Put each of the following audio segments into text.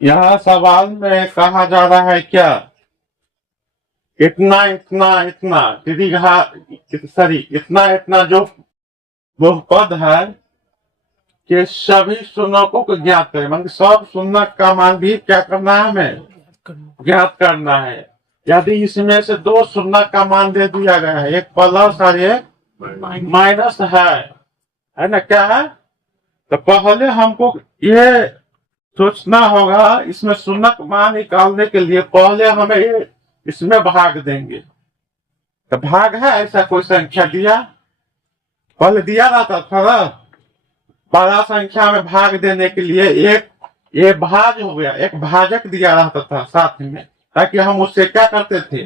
यहाँ सवाल में कहा जा रहा है क्या, इतना इतना इतना सॉरी इतना इतना जो बहुपद है कि सभी शून्यकों को ज्ञात करें, मतलब सब शून्य का मान भी क्या करना है, हमें ज्ञात करना है। यदि इसमें से दो शून्य का मान दे दिया गया है, एक प्लस और एक माइनस है ना, क्या है, तो पहले हमको ये सोचना होगा, इसमें शून्य का मान निकालने के लिए पहले हमें इसमें भाग देंगे। तो भाग है ऐसा कोई संख्या दिया, पहले दिया रहता था ना, बड़ा संख्या में भाग देने के लिए एक ये भाज हो गया, एक भाजक दिया रहता था साथ में, ताकि हम उससे क्या करते थे,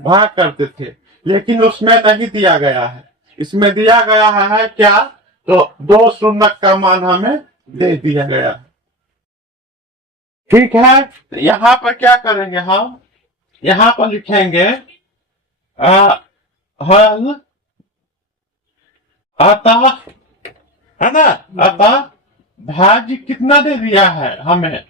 भाग करते थे। लेकिन उसमें नहीं दिया गया है, इसमें दिया गया है क्या, तो दो शून्य का मान हमें दे दिया गया। ठीक है, यहाँ पर क्या करेंगे हम, यहाँ पर लिखेंगे हल अतः, है ना, अतः भाज्य कितना दे दिया है हमें,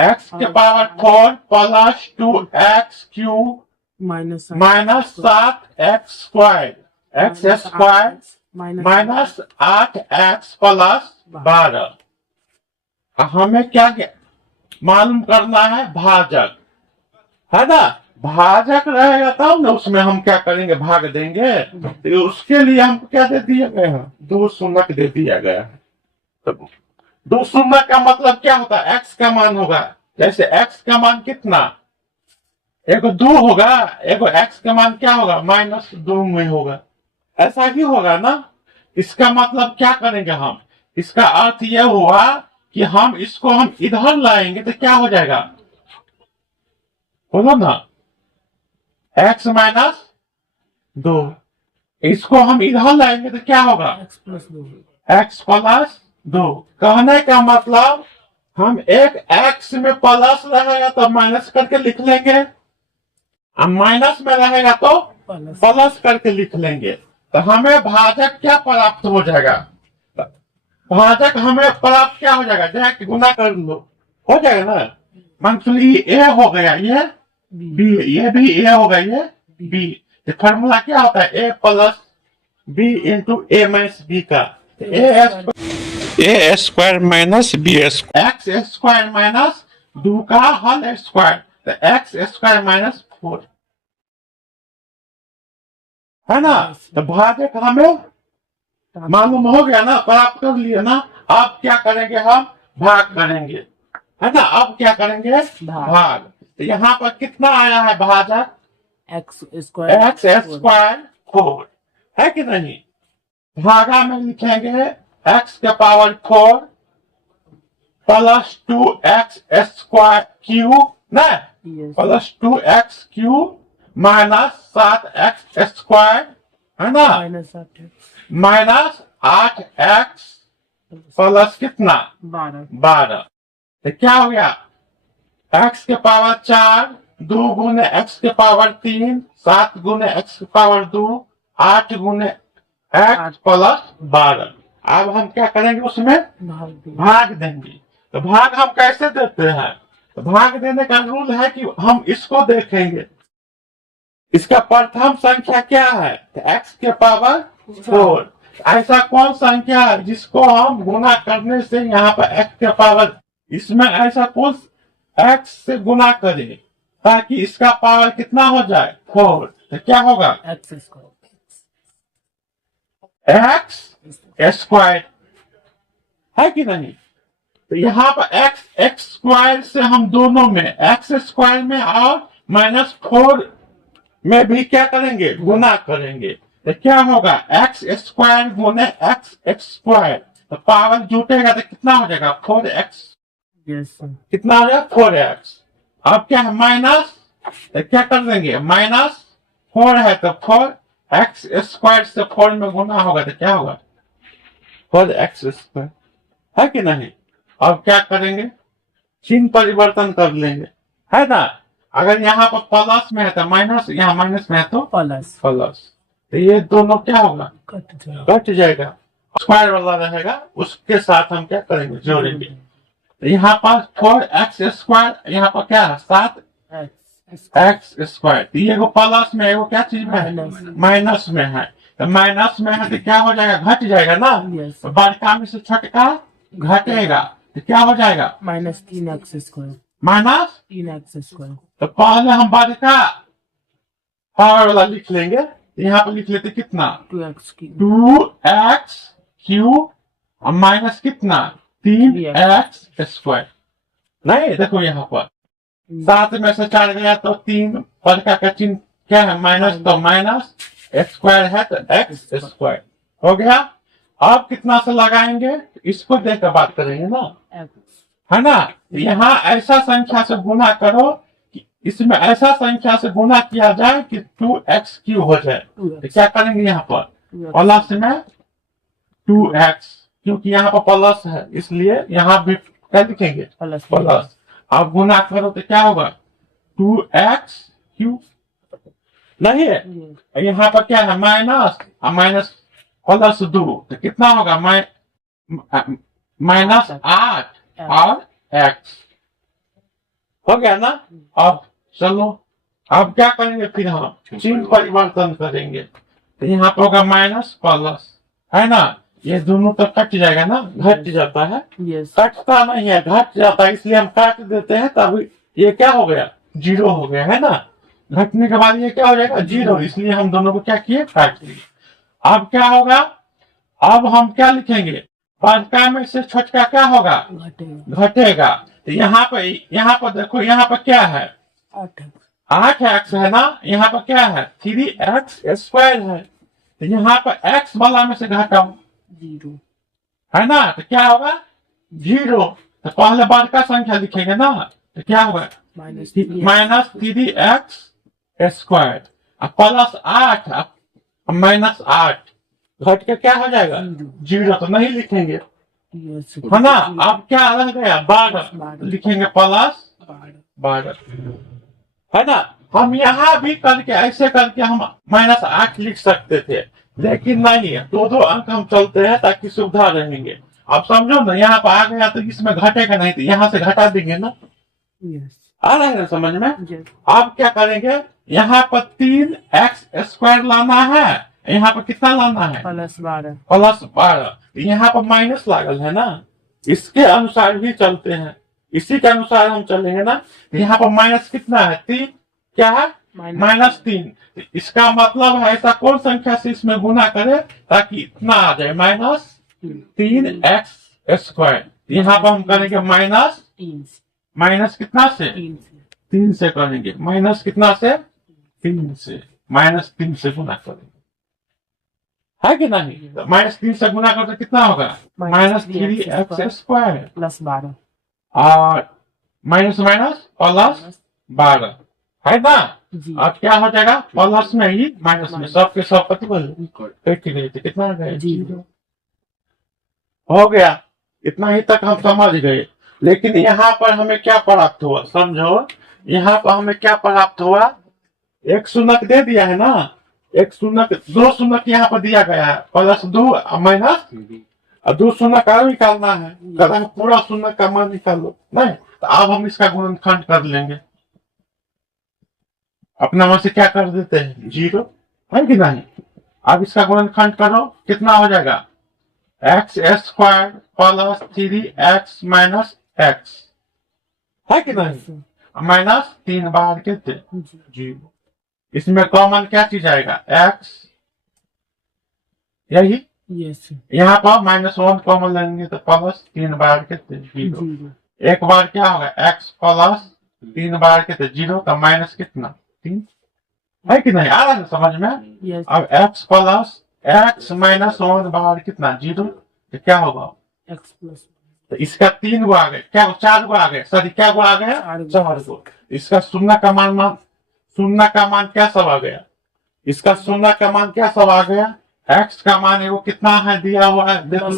x के power 4 plus 2x³ minus 7x square, x square minus 8x plus 12। हमें क्या मालूम करना है, भाजक, है ना, भाजक रहेगा तब ना उसमें हम क्या करेंगे, भाग देंगे। तो उसके लिए हमको क्या दे दिया गया है, दो शून्य दे दिया गया है। तो दो शून्य का मतलब क्या होता है, x का मान होगा, जैसे x का मान कितना, एगो 2 होगा, एगो x का मान क्या होगा, -2 में होगा, ऐसा ही होगा ना। इसका मतलब क्या करेंगे हम, इसका अर्थ यह हुआ कि हम इसको हम इधर लाएंगे तो क्या हो जाएगा, बोलो ना, x - 2, इसको हम इधर लाएंगे तो क्या होगा, x प्लस 2। कहने का मतलब हम एक x में प्लस रहेगा तो माइनस करके लिख लेंगे, अब माइनस में रहेगा तो प्लस करके लिख लेंगे। तो हमें भाजक क्या प्राप्त हो जाएगा, भाजक हमें प्राप्त क्या हो जाएगा, जैसे गुना कर लो हो जाएगा ना, मान लीजिए ए हो गया, ये बी, ये भी ए हो गया, ये बी। फॉर्मूला क्या होता है, a plus b into a minus b का, a square minus b square, x square minus 2 का होल स्क्वायर, तो एक्स स्क्वायर माइनस 4, है ना। तो भाजक हमें मालूम हो गया ना, प्राप्त कर लिया ना। अब क्या करेंगे, हम भाग करेंगे, है ना। अब क्या करेंगे, भाग। तो यहाँ पर कितना आया है भाजक, एक्स स्क्वायर 4 है कि नहीं। भागा में लिखेंगे x के power 4 plus 2x square cube ना, plus 2x³ minus 7x square, है ना, माइनस 8x प्लस कितना 12। तो क्या हो गया, x के पावर 4 2 गुने x के पावर 3 7 गुने x के पावर 2 8 गुने x प्लस 12। अब हम क्या करेंगे, उसमें भाग देंगे। तो भाग हम कैसे देते हैं, तो भाग देने का रूल है कि हम इसको देखेंगे, इसका प्रथम संख्या क्या है, तो x के पावर 4। ऐसा कौन संख्या है जिसको हम गुना करने से यहाँ पर x के पावर, इसमें ऐसा कौन x से गुना करे ताकि इसका पावर कितना हो जाए 4। तो क्या होगा, x स्क्वायर, है कि नहीं। तो यहाँ पर x स्क्वायर से हम दोनों में, x स्क्वायर में और -4 में भी क्या करेंगे, गुना करेंगे। तो क्या होगा, x स्क्वायर गुने x स्क्वायर, तो पावर जुटेगा तो कितना हो जाएगा 4x, कितना हो जाएगा 4x। अब क्या है माइनस, तो क्या कर देंगे, -4 है तो 4x स्क्वायर से 4 में गुना होगा तो क्या होगा 4x स्क्वायर, है कि नहीं। अब क्या करेंगे, चिन्ह परिवर्तन कर लेंगे, है ना। अगर यहाँ पर प्लस में है तो माइनस, यहाँ माइनस में है तो प्लस, तो ये दोनों क्या होगा, कट जाएगा, स्क्वायर वाला रहेगा, उसके साथ हम क्या करेंगे, जोड़ेंगे। तो यहाँ पर 4x², यहाँ पर क्या है 7 X x²। तो ये प्लस में एगो क्या चीज में है माइनस। माइनस में है। तो माइनस में है तो क्या हो जाएगा घट जाएगा ना। Yes. तो बड़का में से छोटका घटेगा तो क्या हो जाएगा माइनस 3x²। माइनस। 3x²। तो पहले हम बड़का पावर वाला लिख लेंगे। यहाँ पर लिख लेते कितना 2x³ 2x³ और माइनस कितना 3x²। नहीं देखो यहाँ पर 7 में से 4 गया तो 3 बड़का का चिन्ह क्या है माइनस, तो माइनस x² है तो x² हो गया। अब कितना से लगाएंगे इसको देकर बात करेंगे ना, X। है ना। यहाँ ऐसा संख्या से गुना करो कि इसमें ऐसा संख्या से गुना किया जाए कि 2x³ हो जाए। तो क्या करेंगे यहाँ पर प्लस में 2x, क्योंकि यहाँ पर प्लस है इसलिए यहाँ भी क्या लिखेंगे प्लस। अब गुना करो तो क्या होगा 2x³ नहीं है। यहाँ पर क्या है माइनस और माइनस प्लस 2 तो कितना होगा माइनस 8 और x हो गया ना। अब चलो अब क्या करेंगे फिर हम चिन्ह परिवर्तन करेंगे। तो यहाँ पर होगा माइनस प्लस, है ना। ये दोनों तो कट जाएगा ना, घट जाता है। Yes। कटता नहीं है घट जाता है, इसलिए हम काट देते हैं तब ये क्या हो गया 0 हो गया, है ना। घटने के बाद ये क्या हो जाएगा 0, इसलिए हम दोनों को क्या किए काट दिए। अब क्या होगा, अब हम क्या लिखेंगे बड़का में से छोटका क्या होगा घटेगा। तो यहाँ पर देखो यहाँ पर क्या है 8x है ना, यहाँ पर क्या है 3x² है। तो यहाँ पर x वाला में से घटाओ 0 है ना, तो क्या होगा 0। तो पहले बड़का संख्या लिखेंगे ना, तो क्या होगा minus minus 3x² plus 8 minus 8 घट के क्या हो जाएगा 0, तो नहीं लिखेंगे, है ना। अब क्या रह गया 12 लिखेंगे प्लस 12, है ना। हम यहाँ भी करके ऐसे करके हम माइनस 8 लिख सकते थे, लेकिन नहीं है, दो अंक हम चलते हैं ताकि सुविधा रहेंगे। अब समझो ना यहाँ पर आ गया तो इसमें घटेगा नहीं, तो यहाँ से घटा देंगे ना। आ रहा है ना समझ में। अब क्या करेंगे यहाँ पर 3x² लाना है, यहाँ पर कितना लाना है +12। यहाँ पर माइनस लागल है ना, इसके अनुसार ही चलते हैं, इसी के अनुसार हम चलेंगे ना। यहाँ पर माइनस कितना है 3, क्या है -3। इसका मतलब है ऐसा कौन संख्या से इसमें गुना करे ताकि इतना आ जाए -3x²। यहाँ पर हम करेंगे माइनस कितना से 3 से करेंगे, माइनस कितना से 3 से, -3 से गुना करेंगे, है कि नहीं। तो -3 से गुना करते कितना होगा -3x² +12 और माइनस माइनस +12, है ना। अब क्या हो जाएगा प्लस में ही माइनस में सबके सब कट गए थे, कितना आ गया 0 हो गया। इतना ही तक हम समझ गए। लेकिन यहाँ पर हमें क्या प्राप्त हुआ समझो, यहाँ पर हमें क्या प्राप्त हुआ, एक शून्य दे दिया है ना, एक शून्य 2 शून्य यहाँ पर दिया गया है +2 माइनस 2 शून्य का निकालना है, पूरा शून्य का मान निकाल लो। नहीं तो अब हम इसका गुणनखंड कर लेंगे, अपना में से क्या कर देते हैं 0, है कि नहीं। अब इसका गुणनखंड करो कितना हो जाएगा x² + 3x - x, है कि नहीं। माइनस 3 बाहर के थे 0, इसमें कॉमन क्या चीज आएगा x, यही यहाँ पर -1 कॉमन लेंगे तो +3 बार के थे 0। एक बार क्या होगा x + 3 बार के थे 0 का माइनस कितना 3, है कि नहीं। आ रहा है समझ में। अब x + x - 1 बार कितना 0, तो क्या होगा x+, तो इसका 3 गो आ गए, क्या 4 गो आ गए, सॉरी क्या गो आ गया 4 गो। इसका शून्य का मान क्या सब आ गया, इसका शून्य का मान क्या सब आ गया, x का मान एगो कितना है दिया हुआ है देखो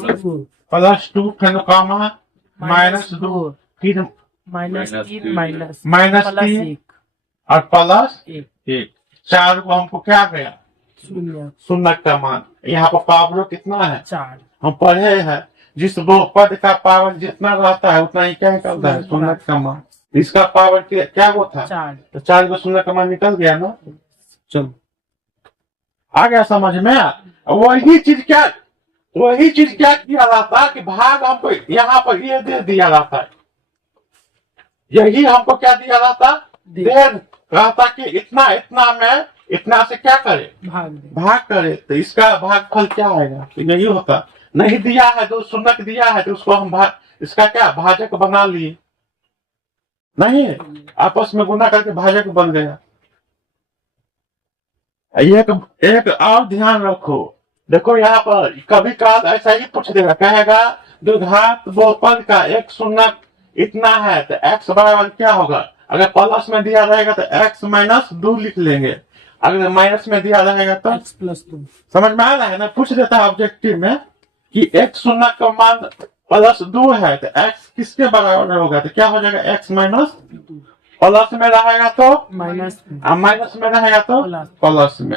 +2 फिर कॉमा -2 फिर -3 और +1, 4 को हमको क्या आ गया शून्य का मान। यहाँ पर पावर कितना है 4, हम पढ़े हैं जिस बहुपद का पावर जितना रहता है उतना ही क्या निकलता है, शून्य का मान। इसका पावर क्या वो था, 4 तो 4 को शून्य का मान निकल गया ना। चलो आ गया समझ में। वही चीज क्या किया जाता है कि भाग हमको यहाँ पर ये दे दिया जाता है, यही हमको क्या दिया जाता, दे रहता कि इतना इतना में इतना से क्या करे, भाग करे। तो इसका भागफल क्या आएगा, तो यही होता। नहीं दिया है तो शून्य दिया है तो उसको हम इसका क्या भाजक बना लिए, नहीं आपस में गुना करके भाजक बन गया। एक और ध्यान रखो, देखो यहाँ पर कभी काल ऐसा ही पूछ देगा, कहेगा द्विघात बहुपद का एक शून्य इतना है तो x बराबर क्या होगा। अगर प्लस में दिया रहेगा तो x माइनस 2 लिख लेंगे, अगर माइनस में दिया रहेगा तो x प्लस 2। समझ में आ रहा है ना। पूछ देता है ऑब्जेक्टिव में कि x शून्य का मान प्लस 2 है तो x किसके बराबर होगा, तो क्या हो जाएगा x माइनस 2। प्लस में रहेगा तो माइनस में रहेगा तो प्लस में।